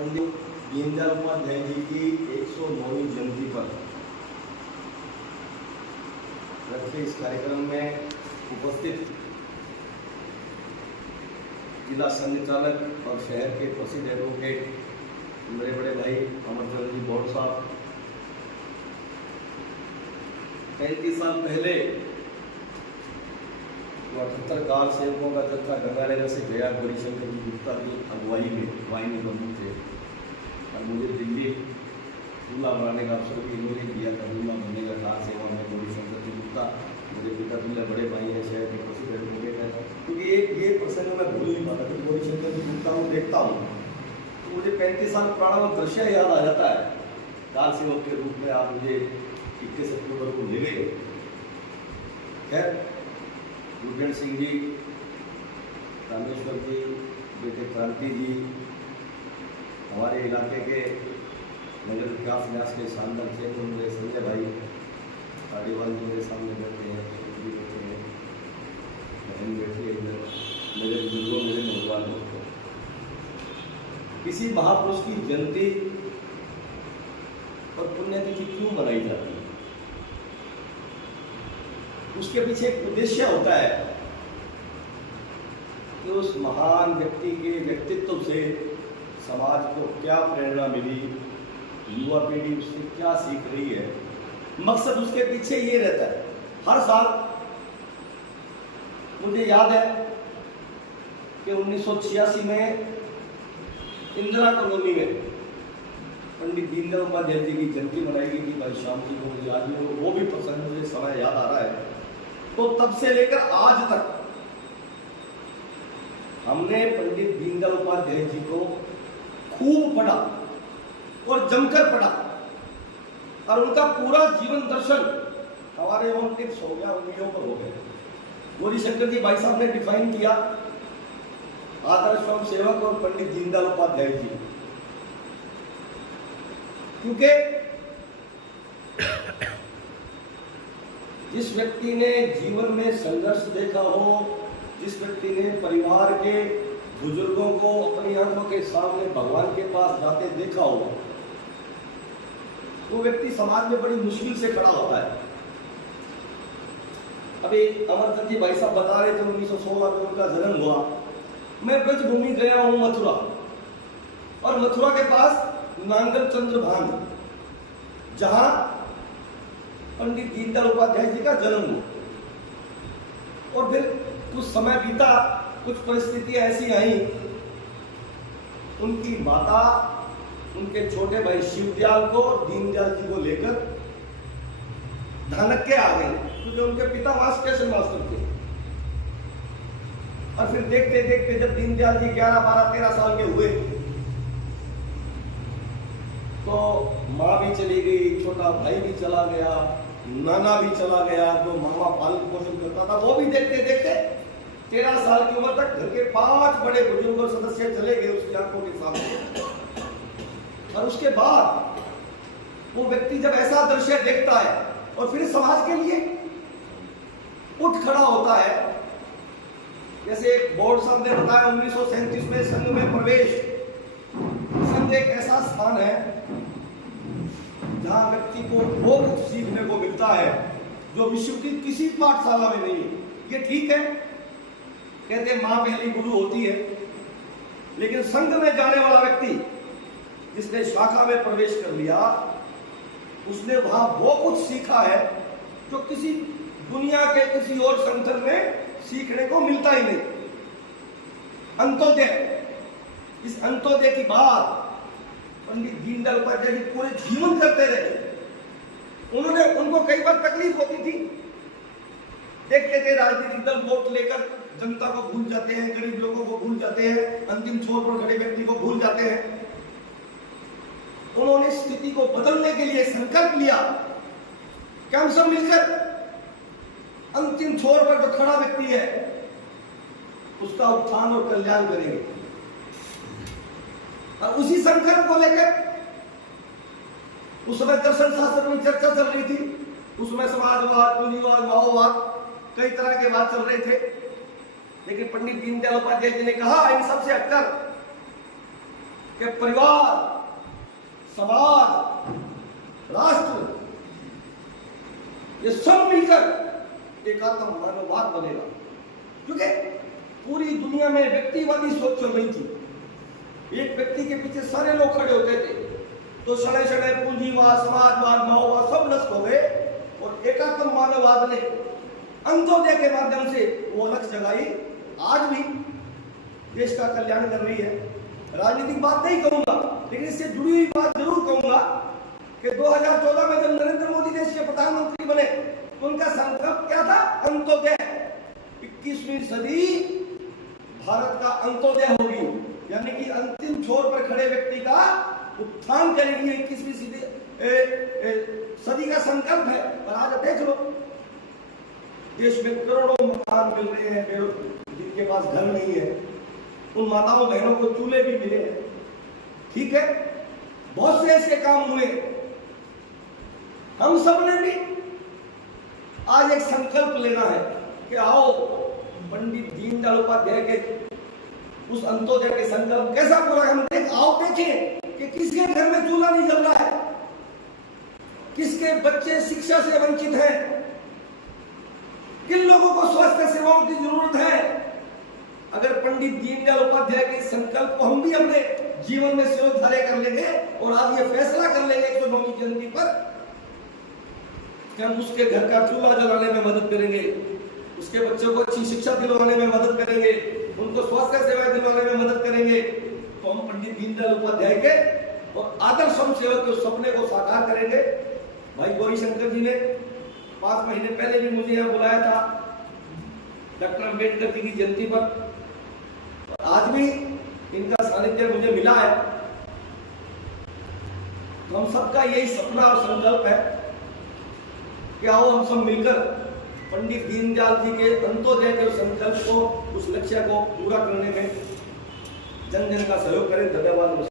पंडित दीनदयाल उपाध्याय जी की 109वीं जयंती पर रखे इस कार्यक्रम में उपस्थित जिला संचालक और शहर के प्रसिद्ध एडवोकेट मेरे बड़े भाई अमरचंद्र जी बौड़ साहब, 35 साल पहले 78 कार सेवकों का जत्था गंगानगर से गया गौरीशंकर जी गुप्ता की अगुवाई में वाहिनी बंधु थे और मुझे दिल्ली दूल्हा बनाने का अवसर भी इन्होंने दिया था। दूल्हा बनने का कार सेवा में गौरीशंकर जी गुप्ता मेरे पिता दूल्हे बड़े भाई हैं, शहर के प्रसिद्ध एडवोकेट हैं। क्योंकि ये प्रसंग मैं भूल नहीं पाता कि गौरीशंकर जी गुप्ता को देखता हूँ तो मुझे 35 साल पुराना वो दृश्य याद आ जाता है। कार सेवक के रूप में आप मुझे 21 अक्टूबर को ले गए। खैर, गुरबेन सिंह जी, रामेश्वर जी, बेटे क्रांति जी, हमारे इलाके के नगर विकास न्यास के शानदार क्षेत्र मेरे संजय भाई पाटीवाल जी मेरे सामने बैठे हैं, बैठे हैं, बहन बैठी है इधर, मेरे बुजुर्गों, मेरे नौजवानों को किसी महापुरुष की जयंती और पुण्यतिथि क्यों मनाई जाती है? उसके पीछे एक उद्देश्य होता है कि उस महान व्यक्ति के व्यक्तित्व से समाज को क्या प्रेरणा मिली, युवा पीढ़ी उससे क्या सीख रही है। मकसद उसके पीछे ये रहता है। हर साल मुझे याद है कि 1986 में इंदिरा कॉलोनी में पंडित दीनदयाल उपाध्याय जी की जयंती मनाई गई थी। भाई शाम जी को मुझे आज वो भी प्रसंग मुझे समय याद आ रहा है। तो तब से लेकर आज तक हमने पंडित दीनदयाल उपाध्याय जी को खूब पढ़ा और जमकर पढ़ा और उनका पूरा जीवन दर्शन हमारे ओन टिप्स हो गया, उंगलियों पर हो गया। गौरीशंकर जी भाई साहब ने डिफाइन किया आदर्श स्वयं सेवक और पंडित दीनदयाल उपाध्याय जी, क्योंकि जिस व्यक्ति ने जीवन में संघर्ष देखा हो, जिस व्यक्ति ने परिवार के बुजुर्गों को अपनी आंखों के सामने भगवान के पास जाते देखा हो, वो व्यक्ति समाज में बड़ी मुश्किल से खड़ा होता है। अभी अमरचंद्र जी भाई साहब बता रहे थे 1916 में उनका जन्म हुआ। मैं ब्रजभूमि गया हूं मथुरा, और मथुरा के पास नांगल चंद्र भान, जहां पंडित दीनदयाल उपाध्याय जी का जन्म हुआ। और फिर कुछ समय बीता, कुछ परिस्थितियां ऐसी आई, उनकी माता उनके छोटे भाई शिवदयाल को दीनदयाल जी को लेकर धनक के आ गए, क्योंकि उनके पिता स्टेशन मास्टर थे। और फिर देखते देखते जब दीनदयाल जी 11, 12, 13 साल के हुए तो माँ भी चली गई, छोटा भाई भी चला गया, नाना भी चला गया, जो मामा पालन पोषण करता था वो भी देखते देखते 13 साल की उम्र तक घर के 5 बड़े बुजुर्ग और सदस्य चले गए उसकी आंखों के सामने। और उसके बाद वो व्यक्ति जब ऐसा दृश्य देखता है और फिर समाज के लिए उठ खड़ा होता है, जैसे बोर्ड साहब ने बताया 1937 में संघ में प्रवेश। संघ एक ऐसा स्थान है जहां व्यक्ति को वो कुछ सीखने को मिलता है जो विश्व की किसी पाठशाला में नहीं है। ये ठीक है, कहते हैं मां पहली गुरु होती है, लेकिन संघ में जाने वाला व्यक्ति जिसने शाखा में प्रवेश कर लिया, उसने वहां वो कुछ सीखा है जो किसी दुनिया के किसी और संगठन में सीखने को मिलता ही नहीं। अंत्योदय, इस अंत्योदय की बात पंडित दीनदयाल उपाध्याय जी पूरे जीवन करते रहे। उनको कई बार तकलीफ होती थी, देखते थे राजनीतिक दल वोट लेकर जनता को भूल जाते हैं, गरीब लोगों को भूल जाते हैं, अंतिम छोर पर खड़े व्यक्ति को भूल जाते हैं। उन्होंने स्थिति को बदलने के लिए संकल्प लिया कि हम सब मिलकर अंतिम छोर पर जो खड़ा व्यक्ति है उसका उत्थान और कल्याण करेंगे। और उसी संकल्प को लेकर उस समय दर्शन शास्त्र में चर्चा चल रही थी। उसमें समाजवाद, पूंजीवाद, माओवाद, कई तरह के बात चल रहे थे। लेकिन पंडित दीनदयाल उपाध्याय जी ने कहा इन सबसे हटकर कि परिवार, समाज, राष्ट्र, ये सब मिलकर एकात्म मानववाद बनेगा। क्योंकि पूरी दुनिया में व्यक्तिवादी सोच चल रही थी, एक व्यक्ति के पीछे सारे लोग खड़े होते थे, तो शनै शनै पूंजीवाद, समाजवाद, माओवाद सब नष्ट हो गए और एकात्म मानववाद ने अंत्योदय के माध्यम से वो लक्ष्य जगाई। आज भी देश का कल्याण कर रही है। राजनीतिक बात नहीं कहूंगा, लेकिन इससे जुड़ी हुई बात जरूर कहूंगा कि 2014 में जब नरेंद्र मोदी देश के प्रधानमंत्री बने तो उनका संकल्प क्या था? अंत्योदय। 21वीं सदी भारत का अंत्योदय होगी, यानी कि अंतिम छोर पर खड़े व्यक्ति का उत्थान करेगी। 21वीं सदी का संकल्प है। और आज देख लो, देश में करोड़ों मकान मिल रहे हैं, जिनके पास घर नहीं है उन माताओं बहनों को चूल्हे भी मिले हैं। ठीक है, बहुत से ऐसे काम हुए। हम सब ने भी आज एक संकल्प लेना है कि आओ पंडित दीनदयाल उपाध्याय के उस अंत्योदय के संकल्प कैसा पूरा हम आओ देखें कि किसके घर में चूल्हा नहीं जल रहा है, किसके बच्चे शिक्षा से वंचित हैं, किन लोगों को स्वास्थ्य सेवाओं की जरूरत है। अगर पंडित दीनदयाल उपाध्याय के संकल्प को हम भी अपने जीवन में सिरोधार्य कर लेंगे और आज ये फैसला कर लेंगे 109वीं जयंती पर कि हम उसके घर का चूल्हा जलाने में मदद करेंगे, उसके बच्चों को अच्छी शिक्षा दिलवाने में मदद करेंगे, उनको स्वास्थ्य सेवाएं दिलवाने में मदद करेंगे, तो हम पंडित दीनदयाल उपाध्याय के और आदर्श समाजसेवक के सपने को साकार करेंगे। भाई गौरीशंकर जी ने 5 महीने पहले भी मुझे यहाँ बुलाया था डॉक्टर अम्बेडकर जी की जयंती पर। आज भी इनका सानिध्य मुझे मिला है। हम सबका यही सपना और संकल्प है कि आओ हम सब मिलकर पंडित दीनदयाल जी के अंत्योदय के संकल्प को, उस लक्ष्य को पूरा करने में जन जन का सहयोग करें। धन्यवाद।